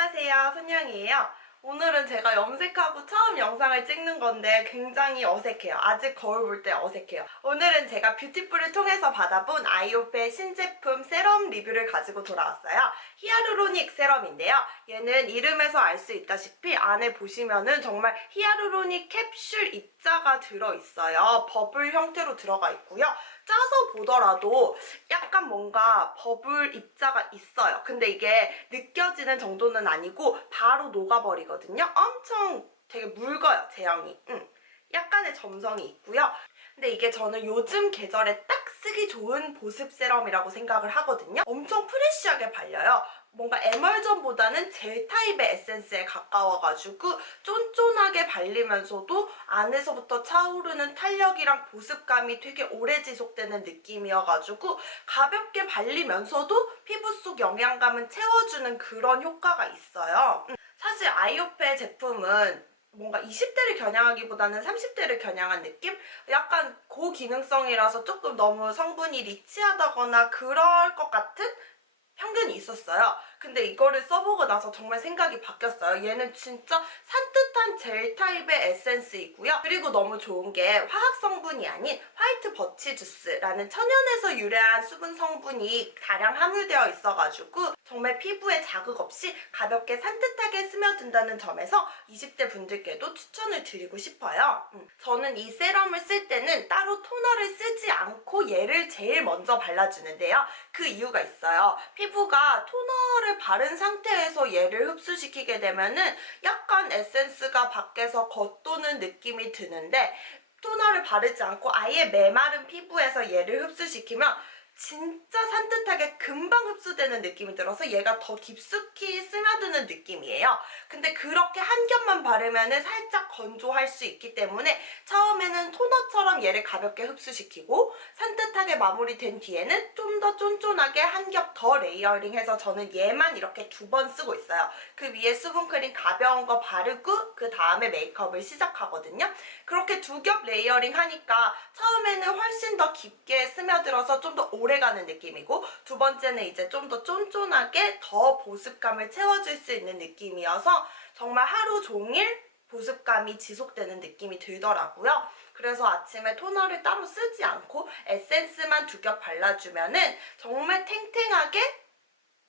안녕하세요. 손영이에요. 오늘은 제가 염색하고 처음 영상을 찍는 건데 굉장히 어색해요. 아직 거울 볼 때 어색해요. 오늘은 제가 뷰티풀을 통해서 받아본 아이오페 신제품 세럼 리뷰를 가지고 돌아왔어요. 히아루로닉 세럼인데요. 얘는 이름에서 알 수 있다시피 안에 보시면은 정말 히아루로닉 캡슐 입자가 들어있어요. 버블 형태로 들어가 있고요 짜서 보더라도 약간 뭔가 버블 입자가 있어요. 근데 이게 느껴지는 정도는 아니고 바로 녹아버리거든요. 엄청 되게 묽어요, 제형이. 음. 약간의 점성이 있고요. 근데 이게 저는 요즘 계절에 딱 쓰기 좋은 보습 세럼이라고 생각을 하거든요. 엄청 프레쉬하게 발려요. 뭔가 에멀전보다는 젤 타입의 에센스에 가까워가지고 쫀 쫀하게 발리면서도 안에서부터 차오르는 탄력이랑 보습감이 되게 오래 지속되는 느낌이어가지고 가볍게 발리면서도 피부 속 영양감은 채워주는 그런 효과가 있어요. 음, 사실 아이오페 제품은 뭔가 20대를 겨냥하기보다는 30대를 겨냥한 느낌? 약간 고기능성이라서 조금 너무 성분이 리치하다거나 그럴 것 같은 편견이 있었어요. 근데 이거를 써보고 나서 정말 생각이 바뀌었어요. 얘는 진짜 산뜻 한 젤 타입의 에센스이고요. 그리고 너무 좋은 게 화학 성분이 아닌 화이트 버치 주스라는 천연에서 유래한 수분 성분이 다량 함유되어 있어가지고 정말 피부에 자극 없이 가볍게 산뜻하게 스며든다는 점에서 20대 분들께도 추천을 드리고 싶어요. 음. 저는 이 세럼을 쓸 때는 따로 토너를 쓰지 않고 얘를 제일 먼저 발라주는데요. 그 이유가 있어요. 피부가 토너를 바른 상태에서 얘를 흡수시키게 되면은 약간 에센스가 밖에서 겉도는 느낌이 드는데 토너를 바르지 않고 아예 메마른 피부에서 얘를 흡수시키면 진짜 산뜻하게 금방 흡수되는 느낌이 들어서 얘가 더 깊숙이 스며드는 느낌이에요. 근데 그렇게 한 겹만 바르면 살짝 건조할 수 있기 때문에 처음에는 토너처럼 얘를 가볍게 흡수시키고 산뜻하게 마무리된 뒤에는 좀 더 쫀쫀하게 한 겹 더 레이어링해서 저는 얘만 이렇게 두 번 쓰고 있어요. 그 위에 수분크림 가벼운 거 바르고 그 다음에 메이크업을 시작하거든요. 그렇게 두 겹 레이어링 하니까 처음에는 훨씬 더 깊게 스며들어서 좀 더 오래 가는 느낌이고 두 번째는 이제 좀 더 쫀쫀하게 더 보습감을 채워줄 수 있는 느낌이어서 정말 하루 종일 보습감이 지속되는 느낌이 들더라고요. 그래서 아침에 토너를 따로 쓰지 않고 에센스만 두 겹 발라주면 은 정말 탱탱하게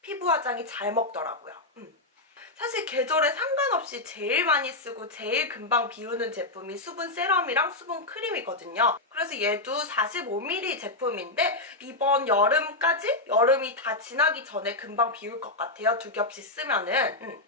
피부 화장이 잘 먹더라고요. 음. 사실 계절에 상관없이 제일 많이 쓰고 제일 금방 비우는 제품이 수분 세럼이랑 수분 크림이거든요. 그래서 얘도 45ml 제품인데 이번 여름까지? 여름이 다 지나기 전에 금방 비울 것 같아요. 두 겹씩 쓰면은. 음.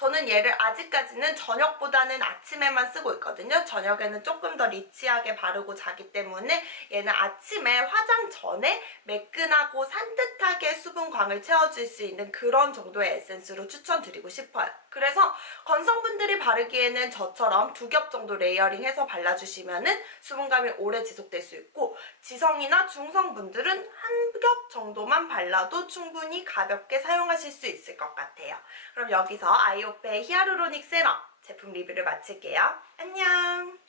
저는 얘를 아직까지는 저녁보다는 아침에만 쓰고 있거든요. 저녁에는 조금 더 리치하게 바르고 자기 때문에 얘는 아침에 화장 전에 매끈하고 산뜻하게 수분광을 채워줄 수 있는 그런 정도의 에센스로 추천드리고 싶어요. 그래서 건성분들이 바르기에는 저처럼 두 겹 정도 레이어링해서 발라주시면 은 수분감이 오래 지속될 수 있고 지성이나 중성분들은 한 겹 정도만 발라도 충분히 가볍게 사용하실 수 있을 것 같아요. 그럼 여기서 아이오페 히아루로닉 세럼 제품 리뷰를 마칠게요. 안녕!